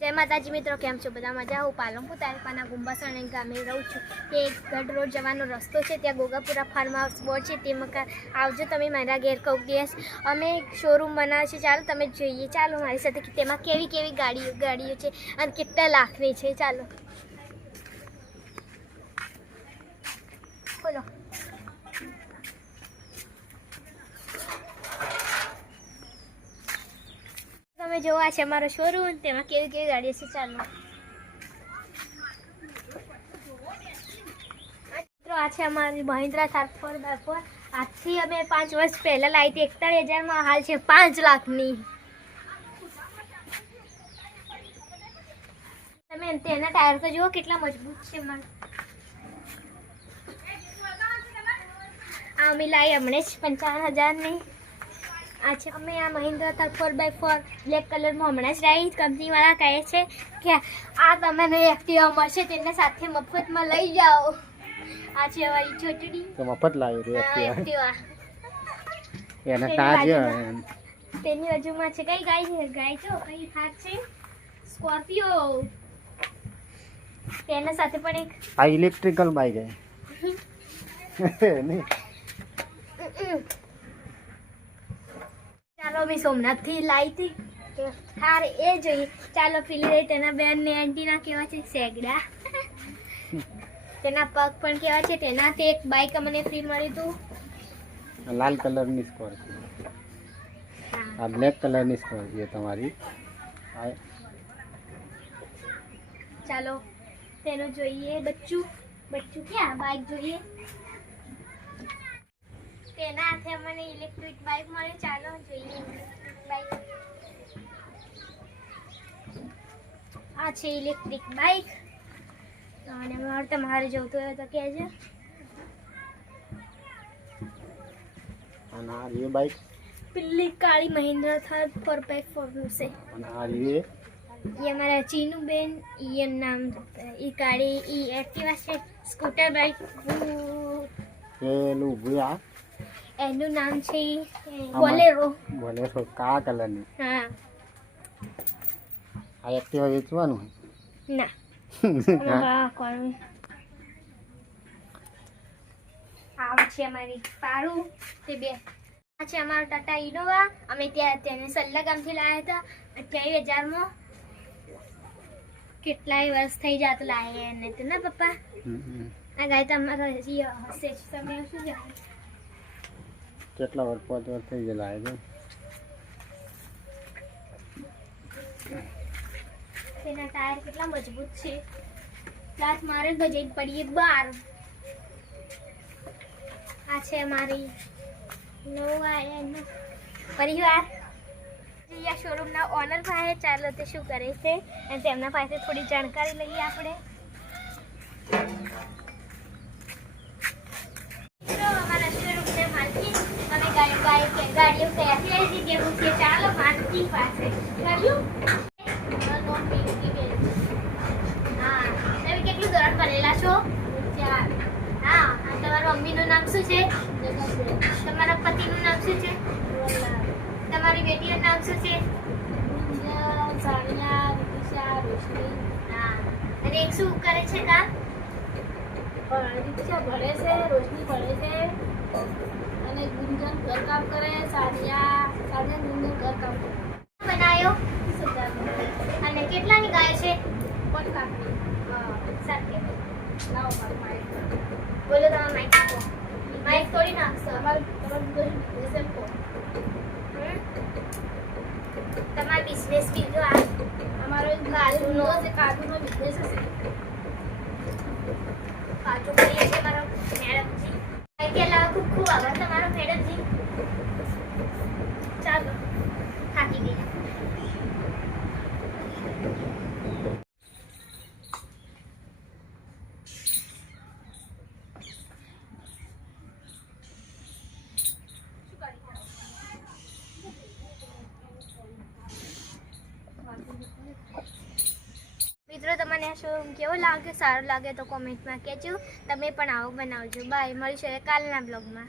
जय माताजी मित्रों, केम छो बधा मजा। हूँ पालनपुर तालुकाना गुंबासण गामे रहूँ छूँ। ते एक गढ़ रोड जवानो रस्तो है, त्या गोगापुरा फार्म हाउस बोर्ड है, ते मका आवजो तमे मारा घेर कोक दिवस। अमे शोरूम बनावे छे, चालो तमे जोईए। चालो मारी साथे कि तेमां केवी केवी गाड़ीओ छे अने केटला लाखनी छे। चालो बोलो। તમે જો આ છે અમારો શોરૂમ, તેમાં કેવી કેવી ગાડીઓ છે। ચાલો મિત્રો, આ છે અમારી મહિન્દ્રા થાર 4x4। આજથી અમે 5 વર્ષ પહેલા લાવી હતી 41,000 માં, હાલ છે 5 લાખની। તમે તેના ટાયર તો જુઓ કેટલા મજબૂત છે। આ અમે લાવી હમણાં જ 55,000 ની। આ છે અમે આ મહિન્દ્રા થાર 4x4 બ્લેક કલરમાં હમણાં જ લાવી। કંપનીવાળા કહે છે કે આ તમને એક્ટિવા મળશે, તેને સાથે મફતમાં લઈ જાઓ। આ છે અમારી છોટડી, તો મફત લાવી રે એક્ટિવા। એના તાજ તેની બાજુમાં છે કઈ ગાય છો કઈ થાર છે સ્કોર્પિયો। તેના સાથે પણ એક આ ઇલેક્ટ્રિકલ બાઈક હે નહીં। ચાલો અમે સોમનાથથી લાવી હતી તો થાર એ જોઈએ। ચાલો પેલી રહી તેના બેનને એન્ટીના કેવા છે સેગડા, તેના પગ પણ કેવા છે। તેનાથી એક બાઈક અમને ફ્રી મળ્યું હતું, લાલ કલરની સ્કોર્પિયો। આ બ્લેક કલરની સ્કોર્પિયો તમારી। ચાલો તેનું જોઈએ। બચ્ચું ક્યાં બાઈક જોઈએ। તેના હાથે મને ઇલેક્ટ્રિક બાઈક મળે। ચાલો જોઈએ બાઈક। આ છે ઇલેક્ટ્રિક બાઈક, અને તમારે જોતું હોય તો કહેજો। અને આ એ બાઈક પેલી કાળી મહિન્દ્રા થાર 4x4 નું છે। અને આ એ हमारा चीनू बेन, ये नाम ये गाड़ी ये एक्टिवा से स्कूटर बाइक પેલું ભૂયા એનું નામ છે બોલેરો। બોલેરો કા કલરની। હા, આ એક્ટિવા વેચવાનું ના કોણ આ છે અમારી પારું તે બે। આ છે અમારો ટાટા ઇનોવા, અમે ત્યાં તેને સલ્લા ગામથી લાવ્યા હતા 28,000 માં। કેટલાય વર્ષ થઈ જાત લાવે એને તો ના પપ્પા। આ ગાય તમારો હશે તમે શું જાણો કેટલા વર્ષ 5 વર્ષ થઈ ગયેલા છે। તેના ટાયર કેટલા મજબૂત છે, પ્લસ મારે બજેટ પડીએ 12। આ છે અમારી નોવા એનો પરિવાર। આ શોરૂમના ઓનર પાસે ચાલો તે શું કરે છે અને તેમના પાસે થોડી જાણકારી લઈએ આપણે। અમારા શોરૂમના માલકી અમે ગાડીઓ ક્યાંથી આવી હતી તે પૂછીએ। ચાલો માલકી પાસે કર્યું। હા, તમે કેટલું ધોરણ ભણેલા છો? 4। હા, તમારા મમ્મીનું નામ શું છે? તમારા પતિનું નામ શું છે? તમારી બેટીનું નામ શું છે? સાનિયા, વિદિશા, રોશની। હા, અને એક શું કરે છે કામ? વિદિશા ભણે છે, રોશની ભણે છે, અને ગુંજન ઘર કામ કરે। સાનિયા ગુંજન ઘર કામ કરે। બનાવ્યો 30,000 અને કેટલાની ગાય છે? 5 લાખની। હા, સાથે લાવો મારું માઇક બોલો। તમારું માઇક આપો। માઇક તોડી નાખશો તમારું કો। તમારો બિઝનેસ કીધો આ અમારો કાજુનો બિઝનેસ હશે। કાજુ કરીએ છે મારો મેડમજી। અહીંથી અલાવા ખૂબ ખૂબ આભાર તમારો મેડમજી। ચાલો થાકી ગયા। મિત્રો, તમને આ શોરૂમ કેવો લાગ્યો? સારો લાગે તો કોમેન્ટમાં કહેજો। તમે પણ આવો બનાવજો। બાય, મળીશું કાલના બ્લોગમાં।